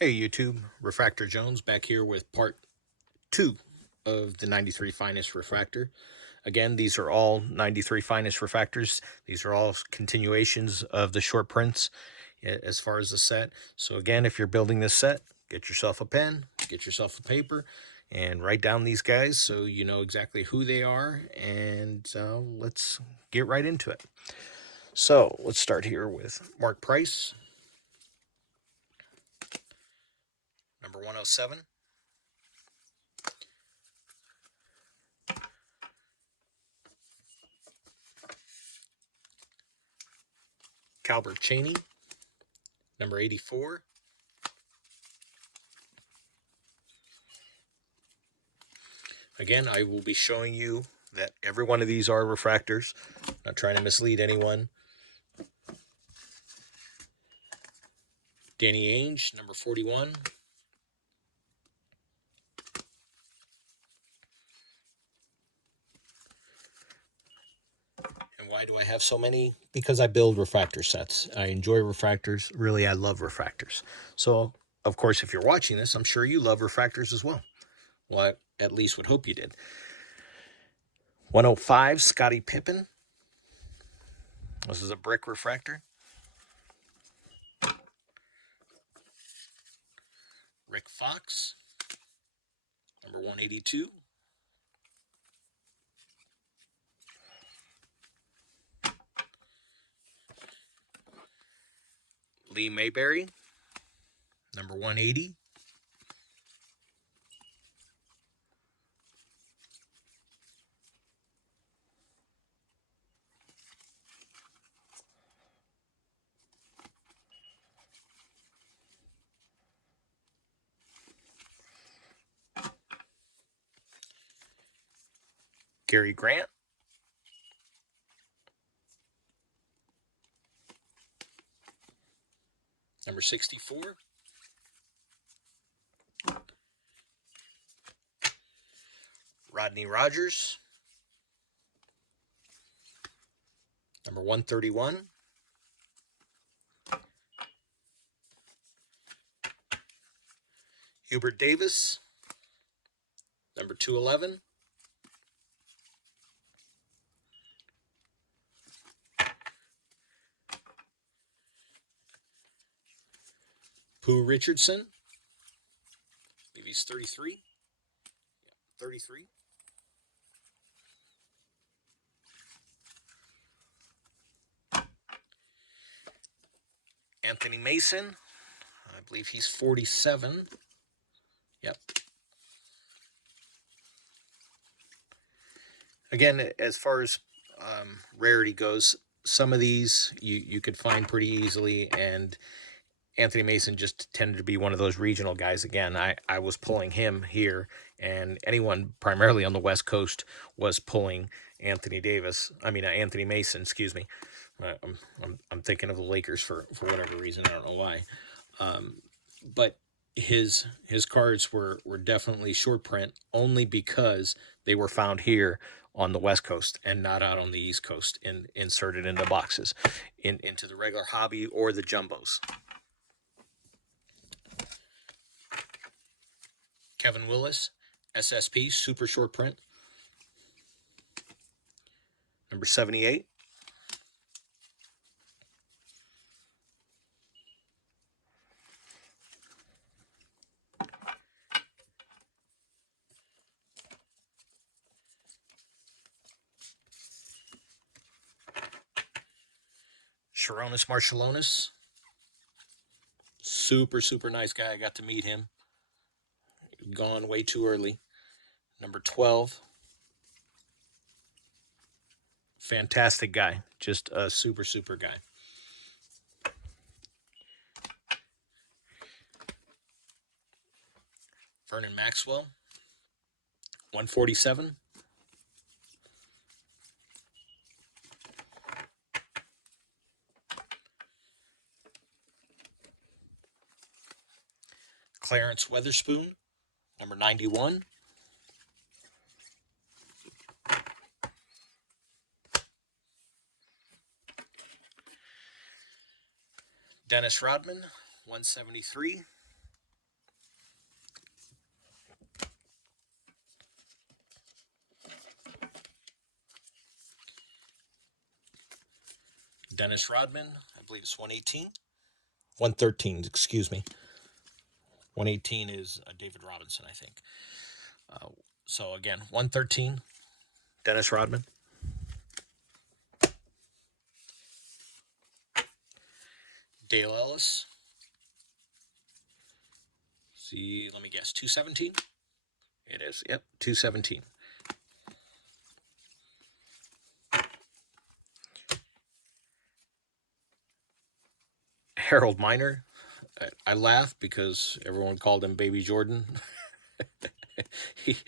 Hey YouTube, Refractor Jones back here with part 2 of the 93 Finest Refractor. Again, these are all 93 Finest Refractors. These are all continuations of the short prints as far as the set. So again, if you're building this set, get yourself a pen, get yourself a paper, and write down these guys so you know exactly who they are, and let's get right into it. So let's start here with Mark Price, number 107. Calbert Cheney, number 84. Again, I will be showing you that every one of these are refractors. I'm not trying to mislead anyone. Danny Ainge, number 41. And why do I have so many? Because I build refractor sets. I enjoy refractors. Really, I love refractors. So, of course, if you're watching this, I'm sure you love refractors as well. Well, I at least would hope you did. 105, Scottie Pippen. This is a brick refractor. Rick Fox, number 182. Lee Mayberry, number 180. Gary Grant, number 64. Rodney Rogers, number 131. Hubert Davis, number 211. Pooh Richardson, I believe he's 33. 33. Anthony Mason, I believe he's 47. Yep. Again, as far as rarity goes, some of these you could find pretty easily, and Anthony Mason just tended to be one of those regional guys. Again, I was pulling him here, and anyone primarily on the West Coast was pulling Anthony Mason, excuse me. I'm thinking of the Lakers for whatever reason. I don't know why. But his cards were definitely short print only because they were found here on the West Coast and not out on the East Coast and inserted into boxes into the regular hobby or the jumbos. Kevin Willis, SSP, super short print, number 78. Sharonis Marciulionis, super nice guy. I got to meet him. Gone way too early. Number 12. Fantastic guy. Just a super guy. Vernon Maxwell, 147. Clarence Weatherspoon, number 91. Dennis Rodman, 173. Dennis Rodman, I believe it's 118. 113, excuse me. 118 is David Robinson, I think. So again, 113, Dennis Rodman. Dale Ellis. See, let me guess, 217? It is, yep, 217. Harold Miner. I laugh because everyone called him Baby Jordan. he,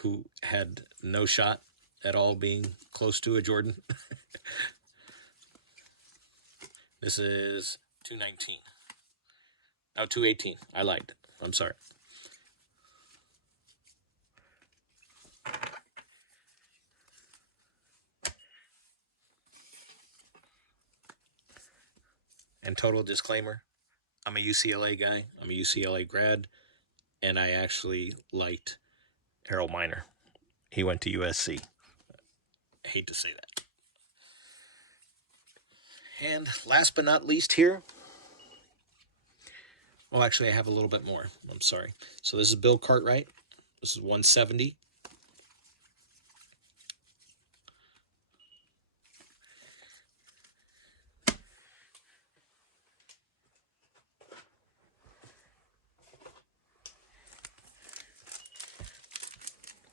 who had no shot at all being close to a Jordan. This is 219. No, 218. I lied. I'm sorry. And total disclaimer, I'm a UCLA guy. I'm a UCLA grad, and I actually liked Harold Miner. He went to USC. I hate to say that. And last but not least here, well, actually, I have a little bit more. I'm sorry. So this is Bill Cartwright. This is 170.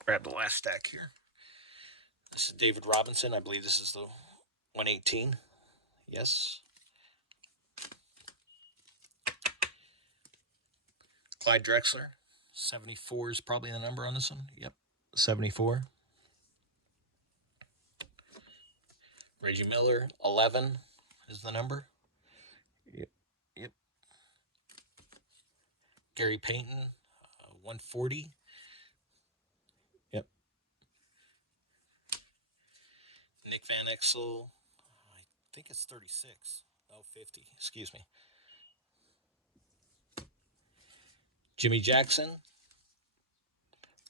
Grab the last stack here. This is David Robinson. I believe this is the 118. Yes. Clyde Drexler. 74 is probably the number on this one. Yep. 74. Reggie Miller. 11 is the number. Yep. Yep. Gary Payton. 140. Yep. Nick Van Exel. I think it's 36. Oh, 50. Excuse me. Jimmy Jackson.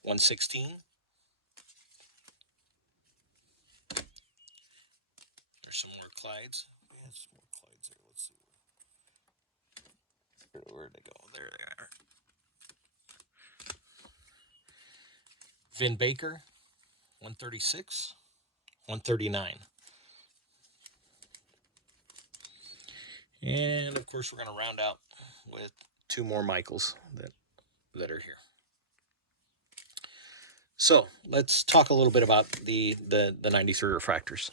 116. There's some more Clydes. We have some more Clydes here. Let's see. Where'd they go? There they are. Vin Baker. 136. 139. And of course, we're going to round out with two more Michaels that are here. So let's talk a little bit about the 93 refractors.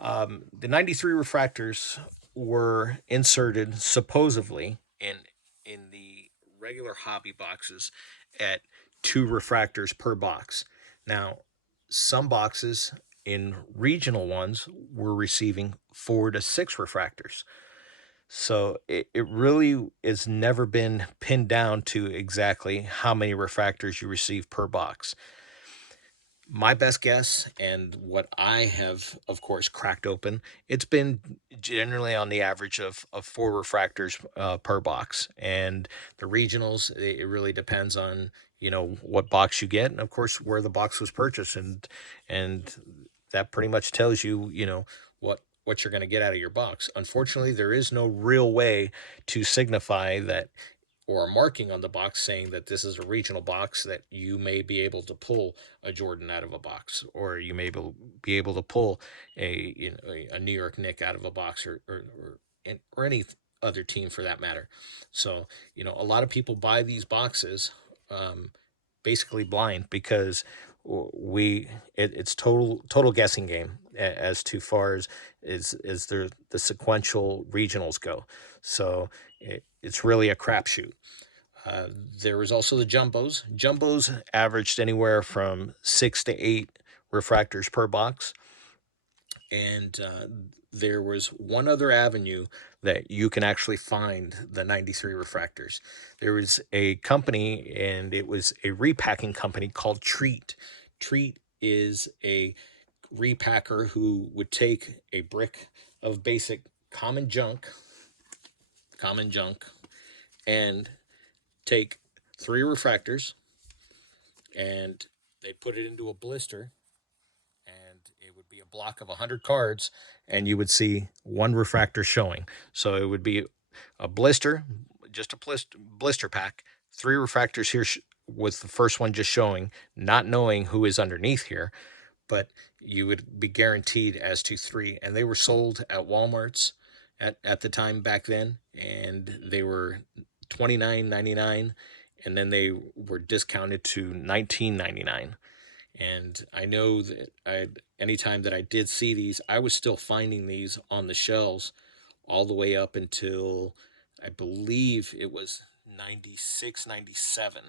The 93 refractors were inserted supposedly in the regular hobby boxes at 2 refractors per box. Now, some boxes in regional ones were receiving 4 to 6 refractors. So it really has never been pinned down to exactly how many refractors you receive per box. My best guess, and what I have, of course, cracked open, it's been generally on the average of 4 refractors per box. And the regionals, it really depends on, what box you get, and of course where the box was purchased, and that pretty much tells you, what you're going to get out of your box. Unfortunately, there is no real way to signify that, or a marking on the box saying that this is a regional box, that you may be able to pull a Jordan out of a box, or you may be able to pull a New York Knick out of a box, or any other team for that matter. So a lot of people buy these boxes basically blind, because it's total guessing game as to far as is the sequential regionals go. So it's really a crapshoot. Uh, there was also the jumbos. Jumbos averaged anywhere from 6 to 8 refractors per box. And there was one other avenue that you can actually find the 93 refractors. There was a company, and it was a repacking company called Treat. Treat is a repacker who would take a brick of basic common junk, and take 3 refractors, and they put it into a blister, and it would be a block of 100 cards, and you would see one refractor showing. So it would be a blister, just a blister pack, three refractors here with the first one just showing, not knowing who is underneath here, but you would be guaranteed as to three. And they were sold at Walmart's at the time back then, and they were $29.99, and then they were discounted to $19.99. And I know that anytime that I did see these, I was still finding these on the shelves all the way up until I believe it was 96, 97.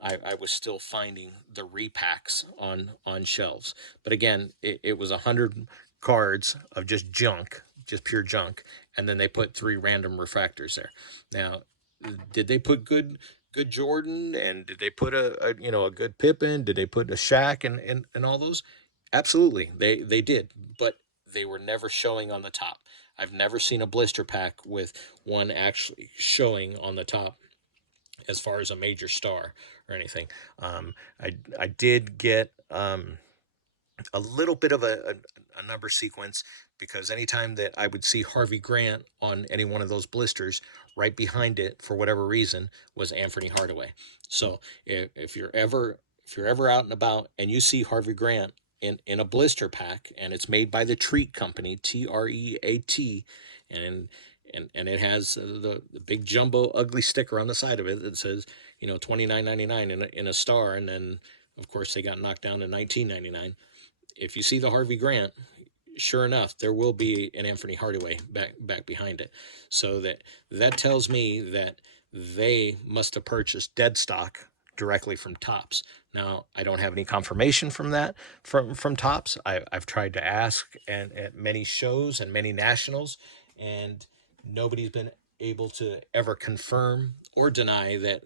I was still finding the repacks on shelves. But again, it was 100 cards of just junk, just pure junk, and then they put three random refractors there. Now, did they put good Jordan, and did they put a good Pippen? Did they put a Shaq and all those? Absolutely, they did, but they were never showing on the top. I've never seen a blister pack with one actually showing on the top as far as a major star or anything. I did get a little bit of a number sequence, because anytime that I would see Harvey Grant on any one of those blisters, right behind it, for whatever reason, was Anthony Hardaway. So if you're ever out and about and you see Harvey Grant in a blister pack, and it's made by the Treat Company, TREAT, and and it has the big jumbo ugly sticker on the side of it that says, $29.99 in a star, and then of course they got knocked down to $19.99. If you see the Harvey Grant, sure enough, there will be an Anthony Hardaway back behind it. So that tells me that they must have purchased dead stock directly from Topps. Now, I don't have any confirmation from that from Topps. I've tried to ask at many shows and many nationals, and nobody's been able to ever confirm or deny that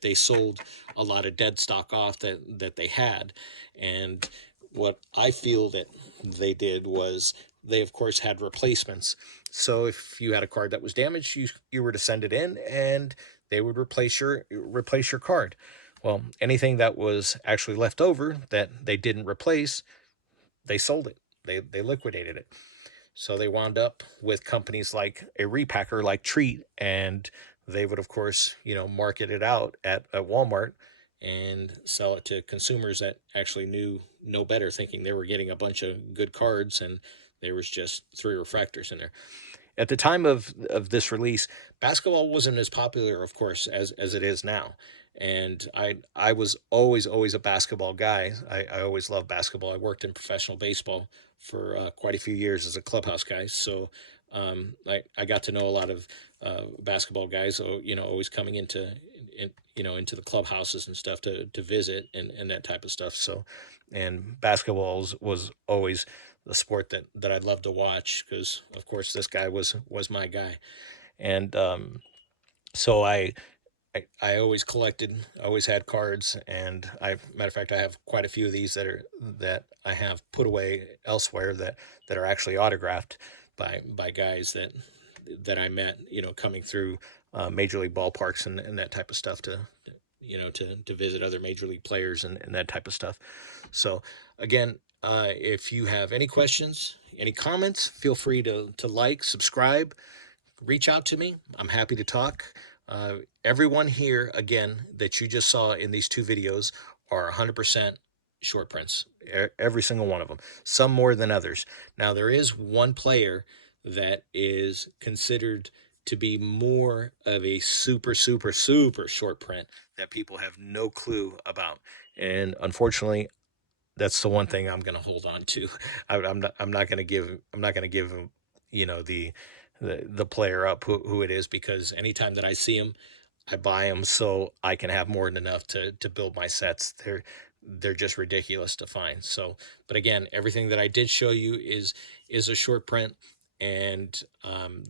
they sold a lot of dead stock off that they had. And what I feel that they did was, they of course had replacements. So if you had a card that was damaged, you were to send it in, and they would replace your card. Well, anything that was actually left over that they didn't replace, they sold it. They liquidated it. So they wound up with companies like a repacker like Treat, and they would, of course, market it out at Walmart and sell it to consumers that actually knew no better, thinking they were getting a bunch of good cards, and there was just three refractors in there. At the time of this release, basketball wasn't as popular, of course, as it is now. And I was always a basketball guy. I always loved basketball. I worked in professional baseball for quite a few years as a clubhouse guy. So I got to know a lot of basketball guys, always coming into the clubhouses and stuff to visit and that type of stuff. So, and basketball was always the sport that I'd love to watch, because of course this guy was my guy. And so I always collected, always had cards, and matter of fact, I have quite a few of these that I have put away elsewhere that are actually autographed by guys that I met, coming through major league ballparks and that type of stuff to visit other major league players and that type of stuff. So again, if you have any questions, any comments, feel free to subscribe, reach out to me. I'm happy to talk. Everyone here, again, that you just saw in these two videos are 100% short prints. Every single one of them. Some more than others. Now, there is one player that is considered to be more of a super, super, super short print that people have no clue about. And unfortunately, that's the one thing I'm going to hold on to. I'm not going to give him, the player up who it is, because anytime that I see him, I buy them so I can have more than enough to build my sets. They're just ridiculous to find. So, but again, everything that I did show you is a short print, and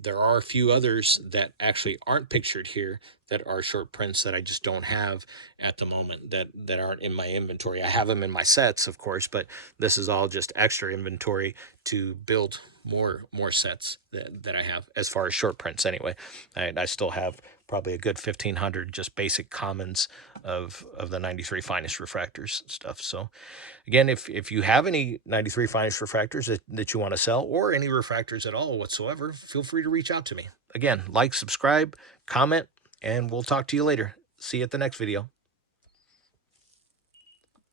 there are a few others that actually aren't pictured here that are short prints that I just don't have at the moment, that aren't in my inventory. I have them in my sets, of course, but this is all just extra inventory to build more sets that I have, as far as short prints anyway. I still have probably a good 1,500 just basic commons of the 93 finest refractors and stuff. So again, if you have any 93 finest refractors that you want to sell, or any refractors at all whatsoever, feel free to reach out to me. Again, like, subscribe, comment, and we'll talk to you later. See you at the next video.